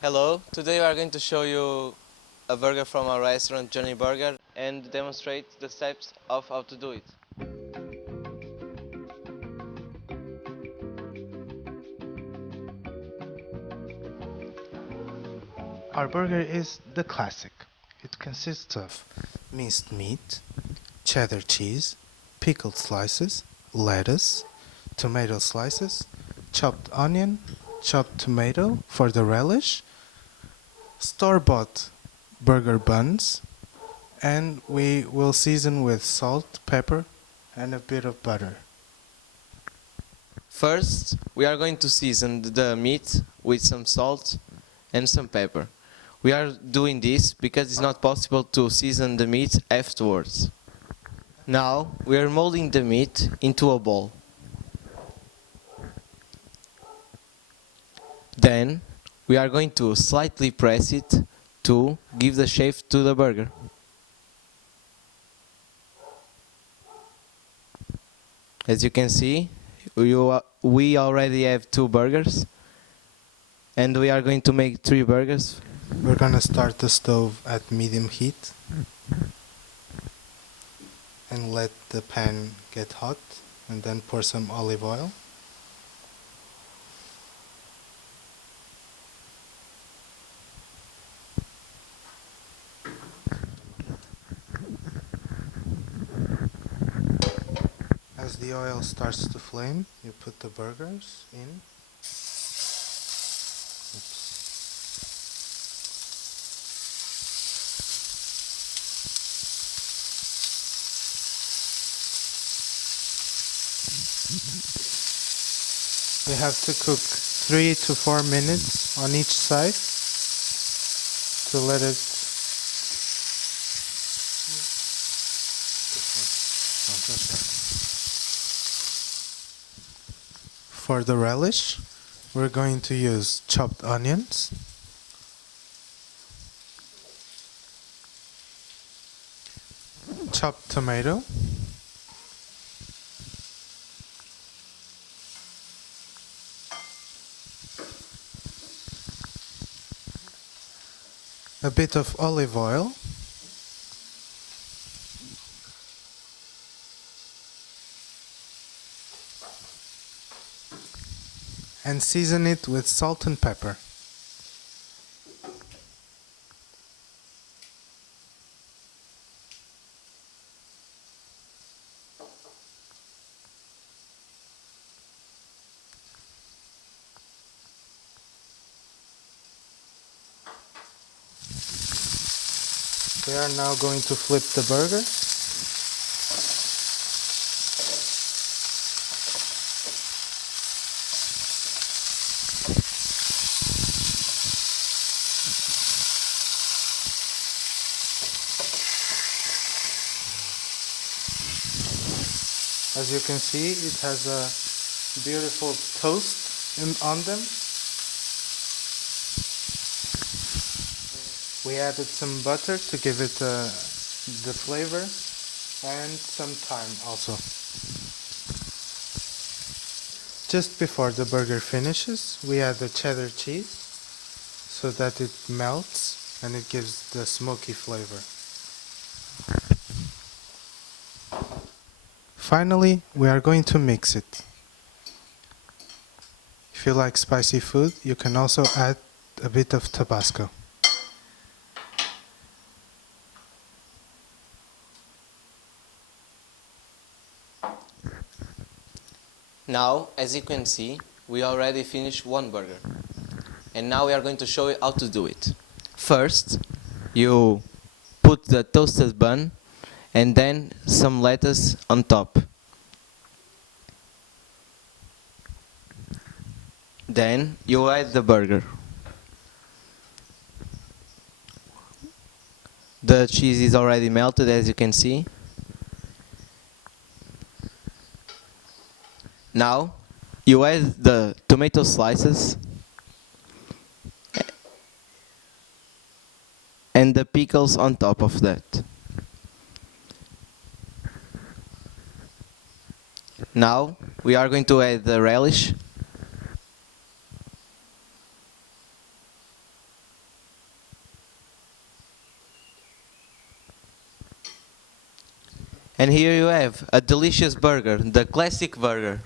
Hello, today we are going to show you a burger from our restaurant Johnny Burger and demonstrate the steps of how to do it. Our burger is the classic. It consists of minced meat, cheddar cheese, pickled slices, lettuce, tomato slices, chopped onion, chopped tomato for the relish, store-bought burger buns, and we will season with salt, pepper, and a bit of butter. First, we are going to season the meat with some salt and some pepper. We are doing this because it's not possible to season the meat afterwards. Now, we are molding the meat into a ball. Then, we are going to slightly press it to give the shape to the burger. As you can see, we already have 2 burgers and we are going to make 3 burgers. We're gonna start the stove at medium heat and let the pan get hot, and then pour some olive oil. As the oil starts to flame, you put the burgers in. Oops. We have to cook 3 to 4 minutes on each side to let it. For the relish, we're going to use chopped onions, chopped tomato, a bit of olive oil, and season it with salt and pepper. We are now going to flip the burger. As you can see, it has a beautiful toast on them. We added some butter to give it the flavor, and some thyme also. Just before the burger finishes, we add the cheddar cheese so that it melts and it gives the smoky flavor. Finally, we are going to mix it. If you like spicy food, you can also add a bit of Tabasco. Now, as you can see, we already finished 1 burger. And now we are going to show you how to do it. First, you put the toasted bun and then some lettuce on top. Then you add the burger. The cheese is already melted, as you can see. Now you add the tomato slices and the pickles on top of that. Now we are going to add the relish And here you have a delicious burger, the classic burger.